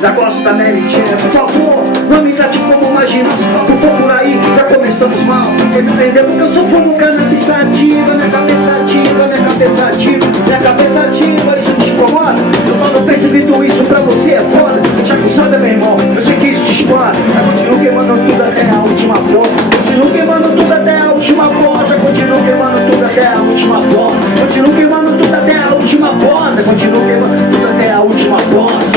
Já gosto da meritinha, por favor, não me trate como uma ginasta. Por favor, por aí, já começamos mal. Quer me prender porque eu sou como cannabis ativa. Minha cabeça ativa, minha cabeça ativa, minha cabeça ativa. Isso te incomoda? Eu tô percebendo isso pra você é foda. Já que sabe, meu irmão, eu sei que isso te espora. Eu continuo queimando tudo até a última porta. Continuo queimando tudo até a última porta. Continuo queimando tudo até a última porta. Continuo queimando tudo até a última porta. Continuo queimando tudo até a última porta.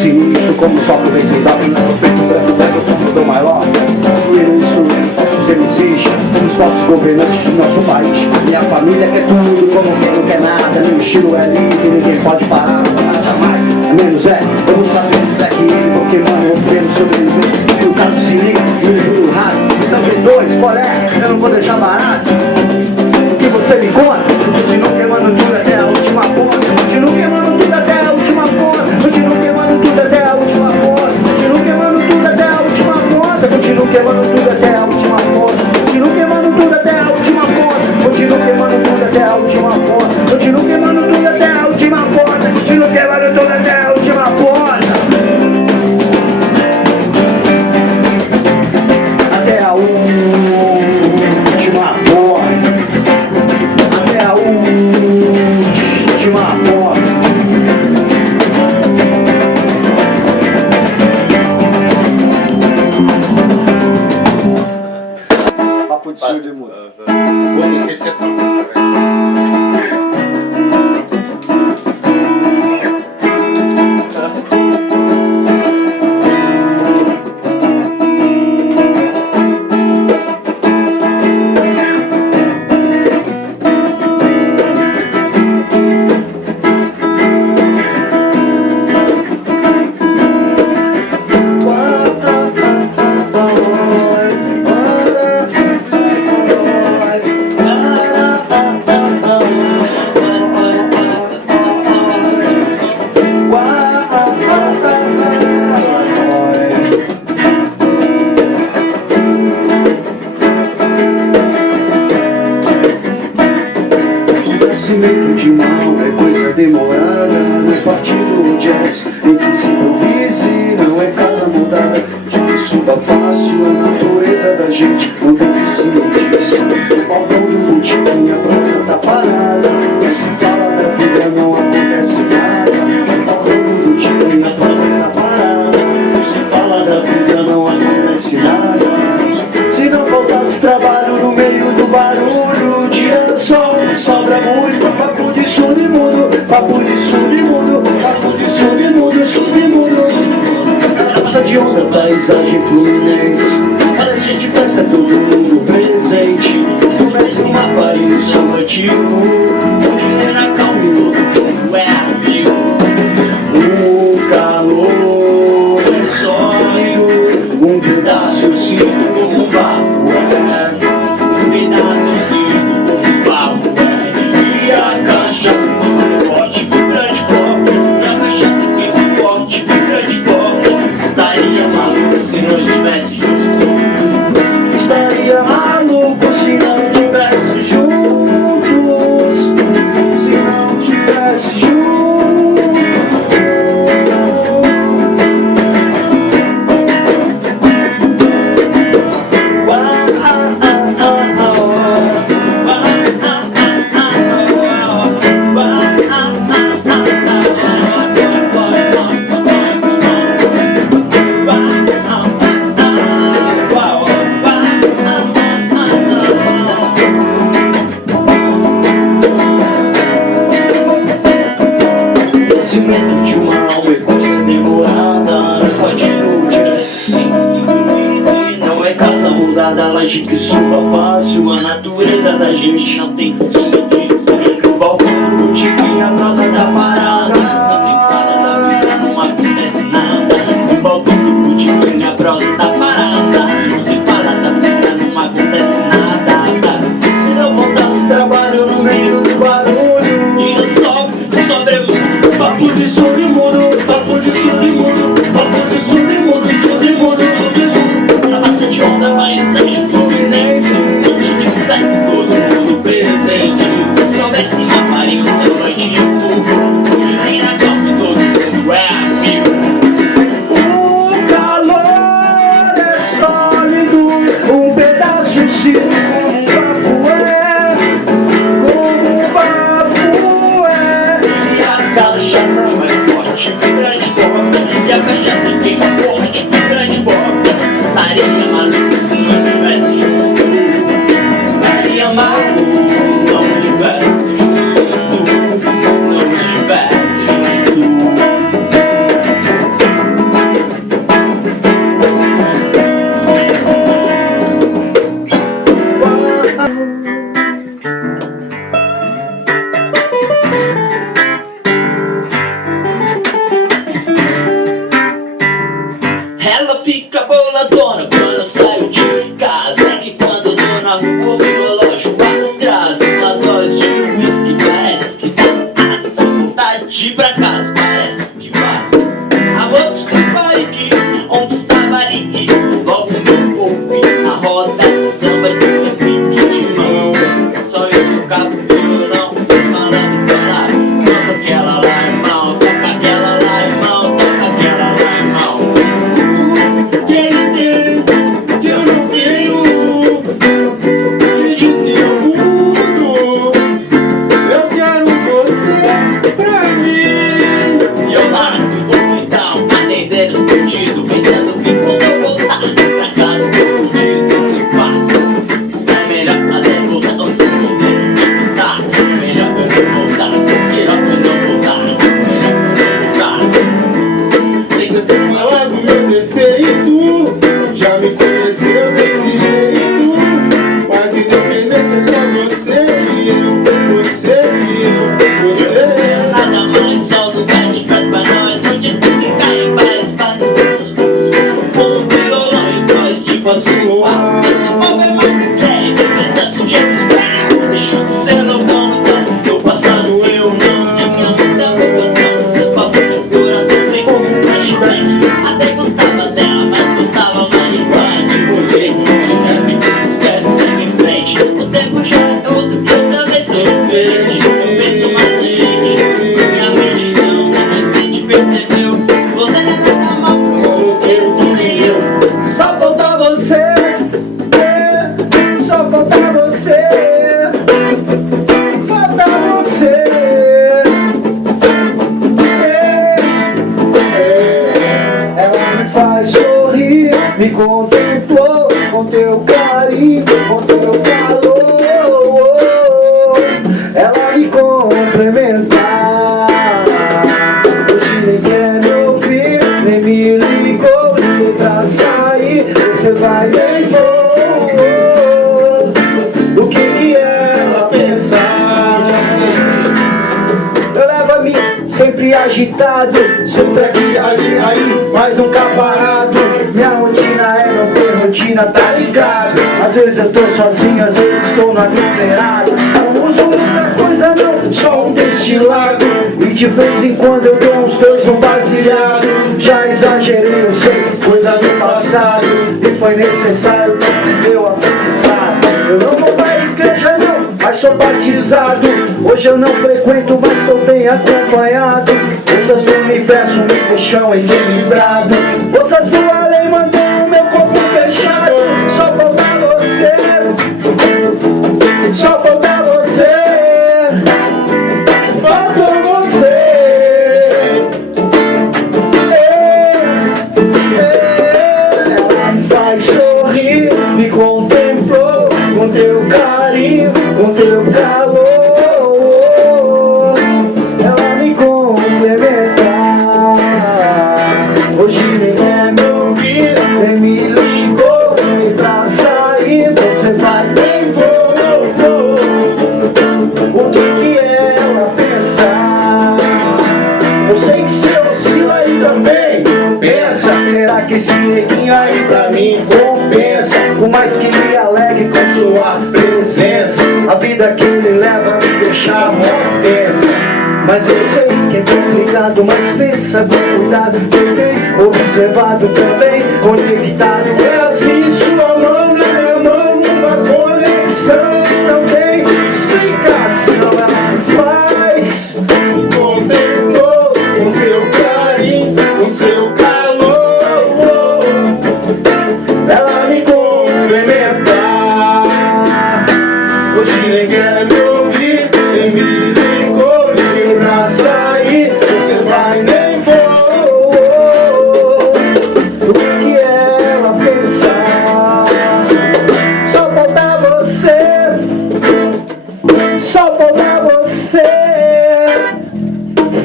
Sinistro como só por vencer da vida. No peito branco, pega o fundo do maior. Fluir um instrumento, nossos MCs, os nossos governantes do nosso país. Minha família quer tudo como quem não quer nada. Meu estilo é livre, ninguém pode parar. Nada jamais, a menos eu vou saber tudo é que ele. Porque mano, eu quero sobreviver. E o caso se liga, e o juro rádio. Então B2, qual é? Eu não vou deixar barato. O que você me conta? Continuo queimando tudo até a última ponta. Continuo queimando tudo até a última ponta. Continuo queimando tudo até a última ponta. Continuo queimando tudo até a última ponta. Continuo queimando tudo até a última ponta. Continuo queimando tudo até a última ponta. Continuo queimando tudo até a última ponta. Continuo queimando tudo até a última ponta. Continuo queimando tudo até a última ponta. Até a última porta. Até a última porta. Papo de surdo e mudo. Vou esquecer essa música. Crescimento de mal é coisa demorada. No partido jazz em que se improvise, não é casa mudada de que suba fácil. A natureza da gente não tem que se disso. O balcão do botiquim, a prosa tá parada. Não se fala da vida, não acontece nada. O balcão do botiquim, a prosa tá parada. Não se fala da vida, não acontece nada. Se não faltasse trabalho no meio do barulho, dia do sol, sobra muito. Papo de surdo e mudo, papo de surdo e mudo, papo de surdo e mudo, surdo e mudo. Passa de onda, paisagem fluminense. Parece de festa, todo mundo presente. Começa uma país chamativo. Um dia na calma e outro tempo é amigo. O calor é sonho. Um pedaço eu sinto como um bafo é. Um pedaço eu sinto como um bafo é. E a cachaça fica forte, vibra de copo. E a cachaça fica forte, vibra de copo. Estaria maluco se não estivesse junto. Estaria maluco se não estivesse juntos. Se não estivesse juntos. Crescimento de uma alma é coisa demorada. Não pode iludir assim. Não é casa mudada, laje que suba fácil. A natureza da gente não tem que se disso. O balcão do botiquim, a prosa tá parada. Não se fala da vida, não acontece nada. O balcão do botiquim, a prosa tá parada. Não se fala da vida, não acontece nada. Se não faltasse trabalho no meio do barulho, dia sobe, sobremundo. Papo de surdo e mudo, papo de surdo e mudo, papo de surdo e mudo, surdo e mudo, surdo e mudo. Na massa de onda, paisagem fluminense. ressuscito como um bafo é, como um bafo é. E a cachaça vai forte, grande porta. E a cachaça fica forte, grande porta. Estaria maluco se não estivesse junto. Estaria maluco se não estivesse junto. Não estivesse junto. Ela fica boladona quando eu saio de casa. É que quando eu tô na rua, o relógio atrás. Uma dose de whisky parece que passa. Vontade de ir pra casa parece que passa. Amor, desculpa aí, onde estava ali? Logo no ouvi a roda de samba de um pique de mão. Só eu no cabo do violão, falando falado. Toca aquela lá, irmão, toca aquela lá, irmão, toca aquela lá, irmão. Que ele tem, que eu não tenho. Ele diz que eu mudo. Eu quero você pra mim. E eu lá vou cuidar, atender os pedidos, pensando que quando eu voltar pra casa tô fudido. Esse fato é melhor até voltar onde você poder tá. Melhor eu não voltar, melhor eu não voltar, melhor eu não voltar. Sem Você tem falado meu defeito, já me conheceu desse jeito. Mas independente é só você e eu, você e eu, você e eu. nada mais, só do sete pra nós, onde tudo cai em paz, paz, paz, paz. Com o violão e voz de Vacilar. tanto problema que quer, pedaço de Brown. Deixa de ser loucão no tempo do passado, eu não tinha muita preocupação. Meus papos de coração tem como um flashback. Até gostava dela, mas gostava mais de band. Rolê de rap, esquece, segue em frente. O tempo já é outro, eu também sou diferente. Eu penso mais na gente, minha mente não, de repente percebeu. Você não é nada mal pro roqueiro que nem eu. Só falta você, só falta você, falta você. Ela me faz sorrir, me contemplou com teu carinho, com teu calor. Ela me complementa. Hoje nem quer me ouvir, nem me ligou, liguei pra sair. Você vai nem vou. O que ela pensa? Eu levo a mim sempre agitado, sempre aqui, ali, aí, mas nunca parado. Minha rotina é não ter rotina, tá ligado? Às vezes eu tô sozinho, às vezes estou no aglomerado. Não uso muita coisa não, só um destilado. E de vez em quando eu dou uns dois no baseado. Já exagerei, eu sei, coisa do passado. E foi necessário pra viver o aprendizado. Eu não vou pra igreja não, mas sou batizado. Hoje eu não frequento, mas tô bem acompanhado. Forças do universo me deixam equilibrado. Forças do além mantêm o meu corpo fechado. Só falta você, só falta você, falta você. Ela me faz sorrir, me contemplou com teu carinho, com teu calor. Ela me complementa. Hoje nem quer me ouvir, nem me ligou, nem pra sair. Você vai bem, vou. O que ela pensa? Eu sei que você oscila aí também. Pensa, será que esse neguinho aí pra mim compensa? Por mais que me alegre com sua presença, a vida que ele leva me deixa mó tensa. Mas eu sei que é complicado, mas pensa com cuidado. Eu tenho observado também, conectado. É assim, sua mão na minha mão, uma conexão que não tem explicação. Ela me faz, Me contemplou com seu carinho, com seu calor. ela me complementa.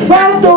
faltam